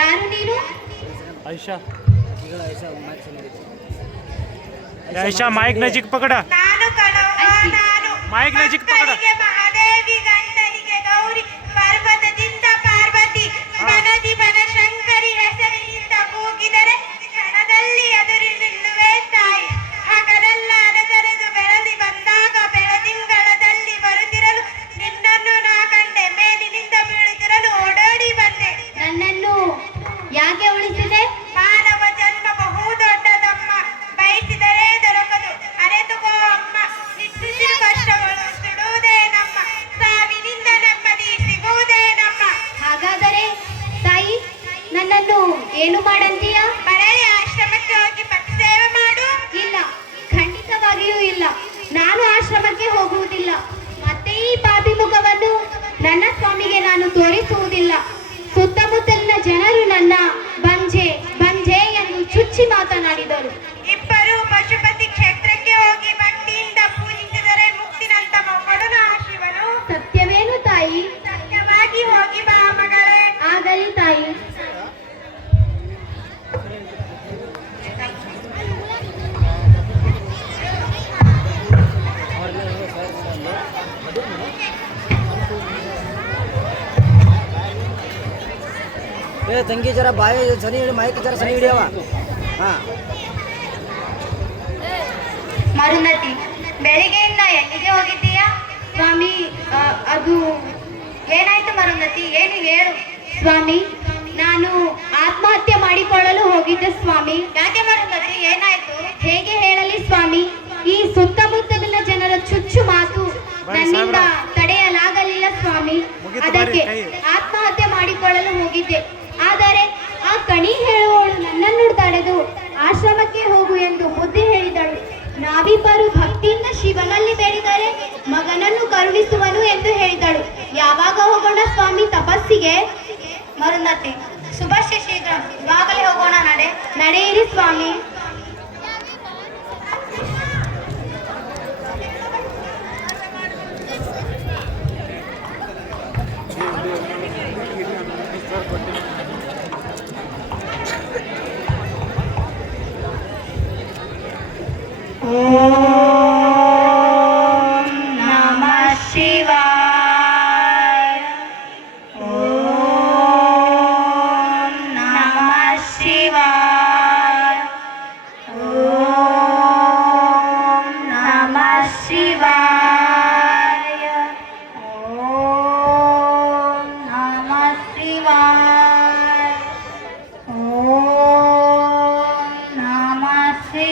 ಯಾರು ನೀನು? ಐಶಾ. ಐಶಾ ಮೈಕ್ ನಜಿಕ್ ಪಕಡ. ನಾನು ಕಣವ್ವ ನಾನು ಮೈಕ್ ನಜಿಕ್ ಪಕಡ. ಮಹಾದೇವಿ ಗೌರಿ ಪರ್ವತದಿಂದ ಪಾರ್ವತಿ ಬನದಿ ಬನಶಂಕರಿ ಹೆಸರಿನಿಂದ ಕೂಗಿದರೆ ಕ್ಷಣದಲ್ಲಿ ತಂಗಿ ಜರ ಬಾಯಿ ಸನಿ ಹಿಡಿ ಮೈಕ್ ಜರ ಸನಿ ಹಿಡಿಯವ? ಹಾ. ಮರುನತಿ ಬೆಳಿಗ್ಗೆಯಿಂದ ಎಲ್ಲಿಗೆ ಹೋಗಿದ್ದೀಯಾ? ಸ್ವಾಮಿ ಅದು ಏನಾಯ್ತು ಮರುನತಿ ಏನು ಹೇಳು? ಸ್ವಾಮಿ ನಾನು ಆತ್ಮಹತ್ಯೆ ಮಾಡಿಕೊಳ್ಳಲು ಹೋಗಿದ್ದೆ ಸ್ವಾಮಿ. ಯಾಕೆ ಮರುನತಿ ಏನಾಯ್ತು? ಹೇಗೆ ಹೇಳಲಿ ಸ್ವಾಮಿ? ಈ ಸುತ್ತಮುತ್ತಲಿನ ಜನರ ಚುಚ್ಚು ಮಾತು ನನ್ನಿಂದ ತಡೆಯಲಾಗಲಿಲ್ಲ ಸ್ವಾಮಿ. ಅದಕ್ಕೆ ಆತ್ಮಹತ್ಯೆ ಮಾಡಿಕೊಳ್ಳಲು ಹೋಗಿದ್ದೆ. ಆ ಕಣಿ ಹೇಳುವವಳು ನನ್ನನ್ನು ತಡೆದು ಆಶ್ರಮಕ್ಕೆ ಹೋಗು ಎಂದು ಬುದ್ಧಿ ಹೇಳಿದಳು. ನಾವಿಬ್ಬರು ಭಕ್ತಿಯಿಂದ ಶಿವನಲ್ಲಿ ಬೇಡಿದರೆ ಮಗನನ್ನು ಕರುಣಿಸುವನು ಎಂದು ಹೇಳಿದಳು. ಯಾವಾಗ ಹೋಗೋಣ ಸ್ವಾಮಿ ತಪಸ್ಸಿಗೆ? ಮರುನತೆ ಶುಭಾಶಯ ಶೀಘ್ರ ಇವಾಗಲೇ ಹೋಗೋಣ ನಡೆ ನಡೆಯಿರಿ ಸ್ವಾಮಿ.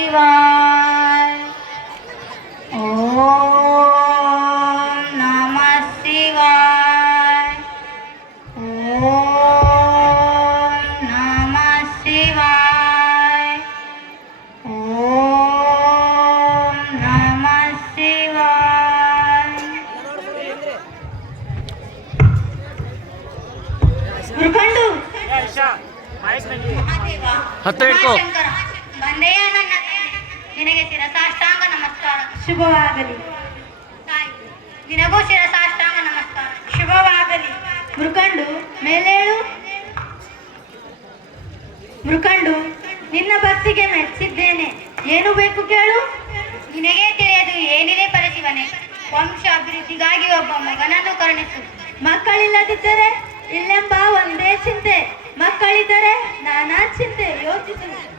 शिवाय। ओम नमः शिवाय। ओम नमः शिवाय। ओम नमः शिवाय। रुकंडू ऐसा महादेवा। हत्या इनको ಬಂದೆಯ ನನ್ನ ನಿನಗೆ ಶಿರಸಾಷ್ಟಾಂಗ ನಮಸ್ಕಾರ. ಶುಭವಾಗಲಿ. ತಾಯಿ ನಿನಗೂ ಶಿರಸಾಷ್ಟಾಂಗ ನಮಸ್ಕಾರ. ಶುಭವಾಗಲಿ. ಮೃಕಂಡು ಮೇಲೇಳು. ಮೃಕಂಡು ನಿನ್ನ ಭಕ್ತಿಗೆ ಮೆಚ್ಚಿದ್ದೇನೆ. ಏನು ಬೇಕು ಕೇಳು? ನಿನಗೆ ತಿಳಿಯದು ಏನಿದೆ ಪರಶಿವನೇ. ವಂಶ ಅಭಿವೃದ್ಧಿಗಾಗಿ ಒಬ್ಬ ಮಗನನ್ನು ಕರುಣಿಸು. ಮಕ್ಕಳಿಲ್ಲದಿದ್ದರೆ ಇಲ್ಲೆಂಬ ಒಂದೇ ಚಿಂತೆ. ಮಕ್ಕಳಿದ್ದರೆ ನಾನಾ ಚಿಂತೆ ಯೋಚಿಸು.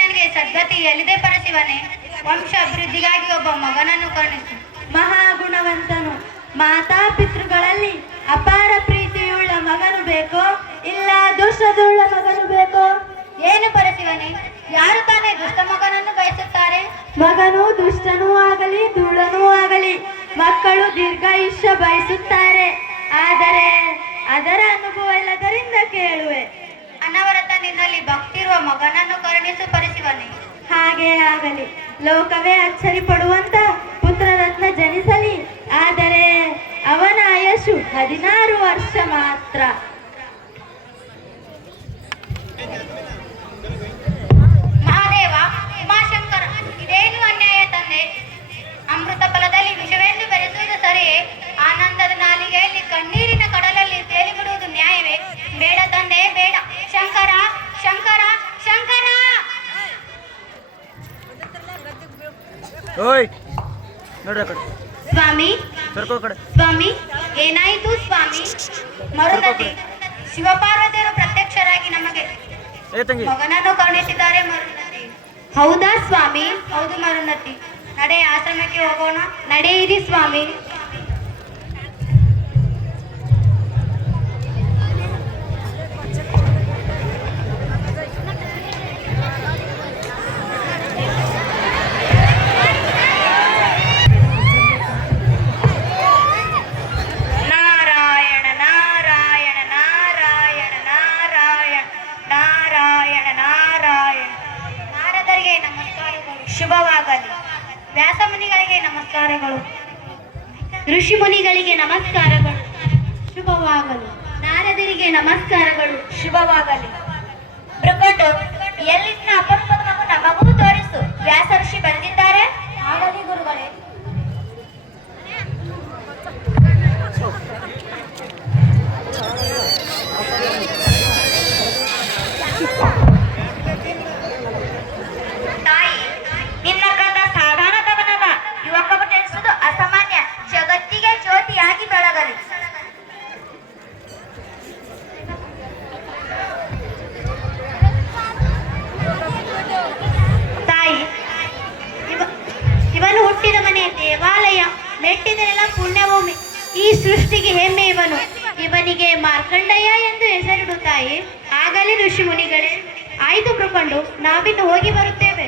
ನನಗೆ ಸದ್ಗತಿ ಎಲ್ಲಿದೆ ಪರಶಿವನೇ ವಂಶ ಅಭಿವೃದ್ಧಿಗಾಗಿ ಒಬ್ಬ ಮಗನನ್ನು ಕರುಣಿಸು. ಮಹಾಗುಣವಂತನು ಮಾತಾಪಿತೃಗಳಲ್ಲಿ ಅಪಾರ ಪ್ರೀತಿಯುಳ್ಳ ಮಗನು ಬೇಕೋ ಇಲ್ಲ ದುಷ್ಟದುಳ್ಳ ಮಗನು ಬೇಕೋ? ಏನು ಪರಶಿವನೇ ಯಾರು ತಾನೇ ದುಷ್ಟ ಮಗನನ್ನು ಬಯಸುತ್ತಾರೆ? ಮಗನು ದುಷ್ಟನೂ ಆಗಲಿ ಧೂಳನೂ ಆಗಲಿ ಮಕ್ಕಳು ದೀರ್ಘಾಯುಷ್ಯ ಬಯಸುತ್ತಾರೆ. ಆದರೆ ಅದರ ಅನುಭವ ಇಲ್ಲದರಿಂದ ಕೇಳುವೆ. ಅನವರತ ನಿನ್ನಲ್ಲಿ ಭಕ್ತಿರುವ ಮಗನನ್ನು ಕರುಣಿಸು ಪರಿಸಿವನೆ ಹಾಗೆ ಆಗಲಿ. ಲೋಕವೇ ಅಚ್ಚರಿ ಪಡುವಂತ ಪುತ್ರರತ್ನ ಜನಿಸಲಿ. ಆದರೆ ಅವನ ಆಯಸ್ಸು ಹದಿನಾರು ವರ್ಷ ಮಾತ್ರ. ಓಯ್ ನೋಡ್ರಿ ಆ ಕಡೆ. ಸ್ವಾಮಿ ಸರ್ಕೋ ಕಡೆ. ಸ್ವಾಮಿ ಏನಾಯಿತು ಸ್ವಾಮಿ? ಮರುನತಿ ಶಿವಪಾರ್ವತಿಯರು ಪ್ರತ್ಯಕ್ಷರಾಗಿ ನಮಗೆ ಮಗನನ್ನು ಕರುಣಿಸಿದ್ದಾರೆ ಮರುನತಿ ಹೌದಾ ಸ್ವಾಮಿ? ಹೌದು ಮರುನತಿ ನಡೆ ಆಶ್ರಮಕ್ಕೆ ಹೋಗೋಣ. ನಡೆಯಿರಿ ಸ್ವಾಮಿ. ವ್ಯಾಸಮುನಿಗಳಿಗೆ ನಮಸ್ಕಾರಗಳು. ಋಷಿ ಮುನಿಗಳಿಗೆ ನಮಸ್ಕಾರಗಳು. ಶುಭವಾಗಲಿ. ನಾರದರಿಗೆ ನಮಸ್ಕಾರಗಳು. ಶುಭವಾಗಲಿ. ಮೃಗಂಡು ಎಲ್ಲಿನ ಅಪರೂಪದ ನಮಗೂ ತೋರಿಸು. ವ್ಯಾಸ ಋಷಿ ಬಂದಿದ್ದಾರೆ. ಆಗಲಿ ಗುರುಗಳೇ. ಮೆಟ್ಟಿದನೆಲ್ಲ ಪುಣ್ಯಭೂಮಿ. ಈ ಸೃಷ್ಟಿಗೆ ಹೆಮ್ಮೆ ಇವನು. ಇವನಿಗೆ ಮಾರ್ಕಂಡಯ್ಯ ಎಂದು ಹೆಸರಿಡು ತಾಯಿ. ಆಗಲಿ ಋಷಿ ಮುನಿಗಳೇ, ಆಯ್ತು ಕೃಪಂಡು ನಾವಿನ್ನು ಹೋಗಿ ಬರುತ್ತೇವೆ.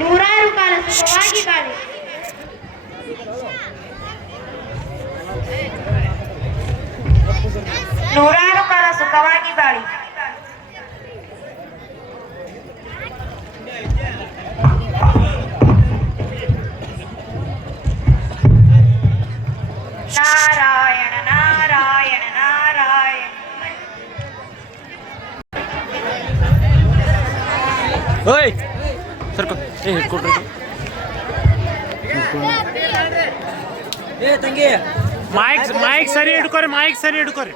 ನೂರಾರು ಕಾಲ ಸುಖವಾಗಿ ಬಾಳಿ. ನೂರಾರು ಕಾಲ ಸುಖವಾಗಿ ಬಾಳಿ. ಓಯ್! ಸರ್ಕೋ ಏ ಹಿಡ್ಕೊಡ್ರಿ ಏ ತಂಗಿ. ಮೈಕ್ ಮೈಕ್ ಸರಿ ಹಿಡ್ಕೊರಿ ಮೈಕ್ ಸರಿ ಹಿಡ್ಕೊರಿ.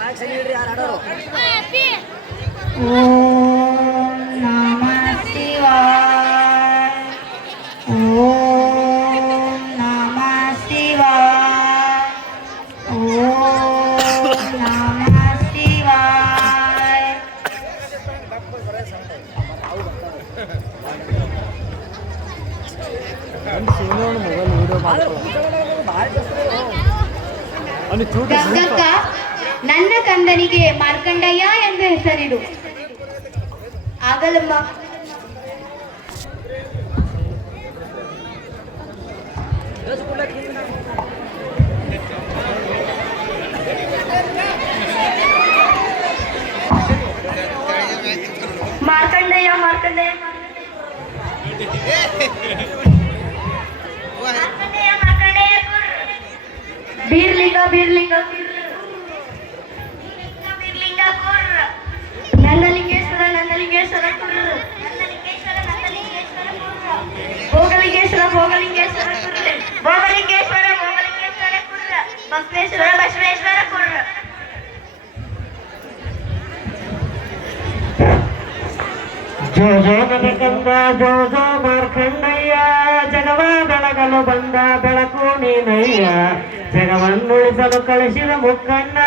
ಮೈಕ್ ಸರಿ ಹಿಡ್ರಿ ಯಾರು ಆಡೋರು ಓಂ ನಮಃ ಶಿವಾಯ. ಓಂ ಗಂಗಕ್ಕ ನನ್ನ ಕಂದನಿಗೆ ಮಾರ್ಕಂಡಯ್ಯ ಎಂದು ಹೆಸರಿಡು. ಆಗಲಮ್ಮ. ಮಾರ್ಕಂಡಯ್ಯ ಮಾರ್ಕಂಡೇಯ ಕುರ್ರ ಬೀರ್ಲಿಂಗ ಬೀರ್ಲಿಂಗ ಬಿರ್ಲಿಂಗ ಕುರ್ರ ನಂದಲಿಂಗೇಶ್ವರ ನಂದಲಿಂಗೇಶ್ವರ ಕುರ್ರು ನಂದಲಿಂಗೇಶ್ವರ ನಂದಲಿಂಗೇಶ್ವರ ಕುರ್ರ ಭೋಗಲಿಂಗೇಶ್ವರ ಭೋಗಲಿಂಗೇಶ್ವರ ಕುರ್ರು ಭೋಗಲಿಂಗೇಶ್ವರ ಭೋಗಲಿಂಗೇಶ್ವರ ಕುರ್ರ ಬಸವೇಶ್ವರ ಬಸವೇಶ್ವರ ಕುರ್ರ ಜೋ ಜೋ ನನ್ನ ಕಂದ ಜೋ ಜೋ ಮಾರ್ಕಂಡಯ್ಯ ಜಗವ ಬೆಳಗಲು ಬಂದ ಬೆಳಕು ನೀನಯ್ಯ ಜಗವನ್ನುಳಿಸಲು ಕಳಿಸಿದ ಮುಕ್ಕಣ್ಣ.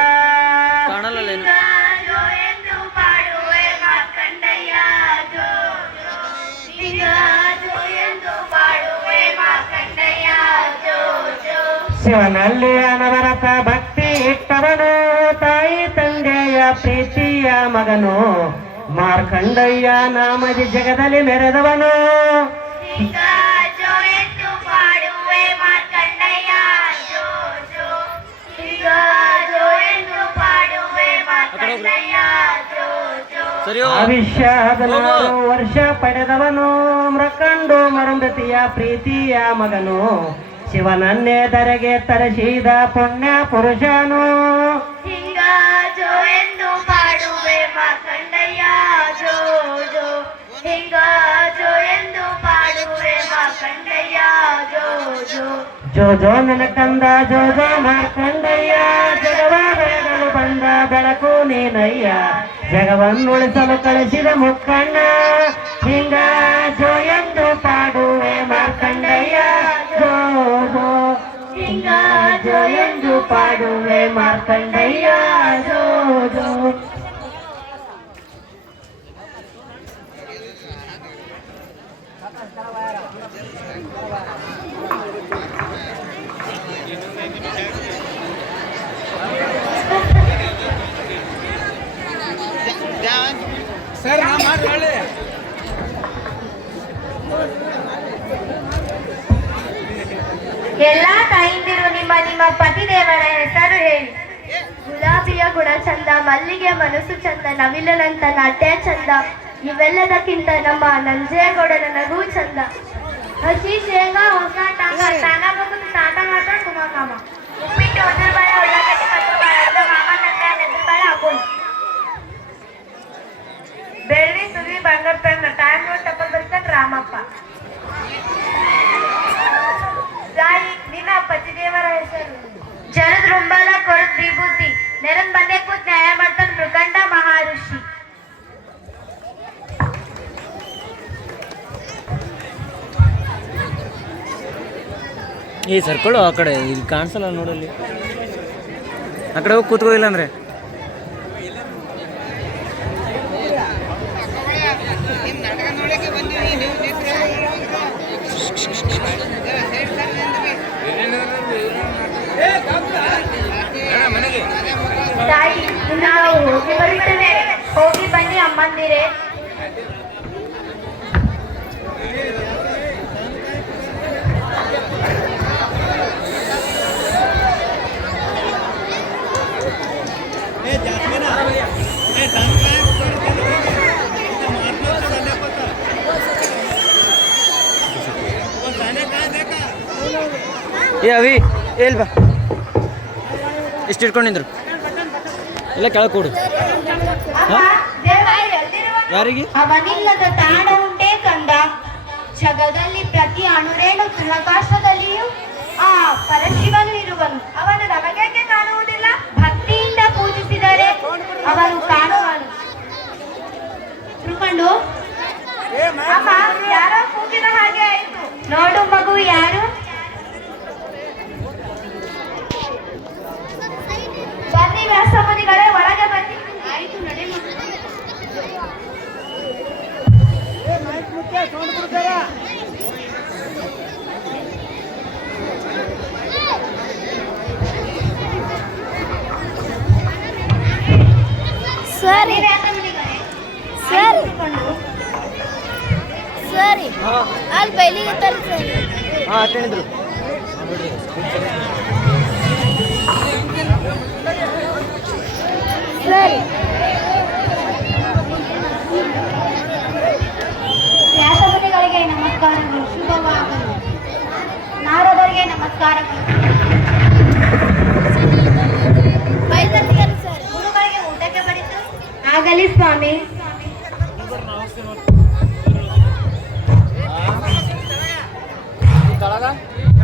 ಶಿವನಲ್ಲಿ ಅನವರತ ಭಕ್ತಿ ಇಟ್ಟವನು. ತಾಯಿ ತಂದೆಯ ಪ್ರೀತಿಯ ಮಗನು. ಮಾರ್ಕಂಡಯ್ಯ ನಾಮಜಿ ಜಗದಲ್ಲಿ ಮೆರೆದವನು. ಜೋ ಸರಿ ಹೋ. ಆವಿಷ್ಯ ಹದಿನಾರು ವರ್ಷ ಪಡೆದವನು ಮೃಕಂಡು ಮರುಂದತಿಯ ಪ್ರೀತಿಯ ಮಗನು. ಶಿವನನ್ನೇ ಧರೆಗೆ ತರಸಿದ ಪುಣ್ಯ ಪುರುಷನು. ಹಿಂಗ ಜೋ ಎಂದು ಪಾಡುವೆ ಮಾರ್ಕಂಡಯ್ಯ ಜೋ ಜೋ. ಹಿಂಗ ಜೋ ಎಂದು ಪಾಡುವೆ ಮಾರ್ಕಂಡಯ್ಯ ಜೋ ಜೋ. ಜೋ ಜೋ ನನ್ನ ಕಂದ ಜೋ ಜೋ ಮಾರ್ಕಂಡಯ್ಯ ಜಗವ ಬೆಳಗಲು ಬಂದ ಚಂದ ಬೆಳಕು ನೀನಯ್ಯ ಜಗವನ್ನುಳಿಸಲು ಕಳಿಸಿದ ಮುಕ್ಕಣ್ಣ ಹಿಂಗ ಜೋ ಎಂದು ಪಾಡುವೆ ಮಾರ್ಕಂಡಯ್ಯ ಜೋ ಜೋ ಹಿಂಗ ಜೋ ಎಂದು ಪಾಡುವೆ ಮಾರ್ಕಂಡಯ್ಯ ಜೋ ಜೋ ಎಲ್ಲಾ ತಾಯಿಂದಿರು, ನಿಮ್ಮ ನಿಮ್ಮ ಪತಿ ದೇವರ ಹೆಸರು ಹೇಳಿ. ಗುಲಾಬಿಯ ಗುಣ ಚಂದ ಮಲ್ಲಿಗೆ ಮನಸ್ಸು ಚಂದ, ನವಿಲನಂತ ನಾಟ್ಯ ಚಂದ, ಇವೆಲ್ಲದಕ್ಕಿಂತ ನಮ್ಮ ನಂಜೇಗೌಡನ ನಗು ಚಂದ. ಹಸಿ ಶೇಂಗಾ ಹೊಸ ಟಾಂಗ ತಾನಾಗ ಮಾತ್ರ ಕುಮಕಾಮ. ಈ ಸರ್ಕೊಳ್ಳು ಆ ಕಡೆ, ಇಲ್ಲಿ ಕಾಣಿಸಲ್ಲ ನೋಡಲ್ಲಿ. ಆ ಕಡೆ ಹೋಗಿ ಕೂತ್ಕೋ ಇಲ್ಲ ಅಂದ್ರೆ ತಾಯಿ ನಾವು ಹೋಗಿ ಬರುತ್ತೇವೆ. ಹೋಗಿ ಬನ್ನಿ ಅಮ್ಮಂದಿರೇ. ಏ ಅವಿ ಎಲ್ಲಿ ಬಾ. ಎಷ್ಟು ಇಟ್ಕೊಂಡಿದ್ರು ಇಲ್ಲ ಕೆಳಗೆ ಕೊಡು. ಯಾರಿಗೆ? ಅವನಿಲ್ಲದ ತಾಣ ಉಂಟೇ ಕಂದ. ಜಗದಲ್ಲಿ ಪ್ರತಿ ಅಣುರೇಣು ಸಹಕಾಶದಲ್ಲಿಯೂ ಆ ಪರಶಿವನು ಇರುವನು ಅವನು ನಮಗೇಕೆ ಕಾಣುವುದಿಲ್ಲ? ಭಕ್ತಿಯಿಂದ ಪೂಜಿಸಿದರೆ ಅವನು ಕಾಣುವನು. ತಿಳ್ಕೊಂಡು ಅಮ್ಮ ಯಾರೋ ಕೂಗಿದ ಹಾಗೆ ಆಯ್ತು. ನೋಡು ಮಗು ಯಾರು? ಬನ್ನಿ ವ್ಯಾಸಮುನಿಗಳೇ ಒಳಗೆ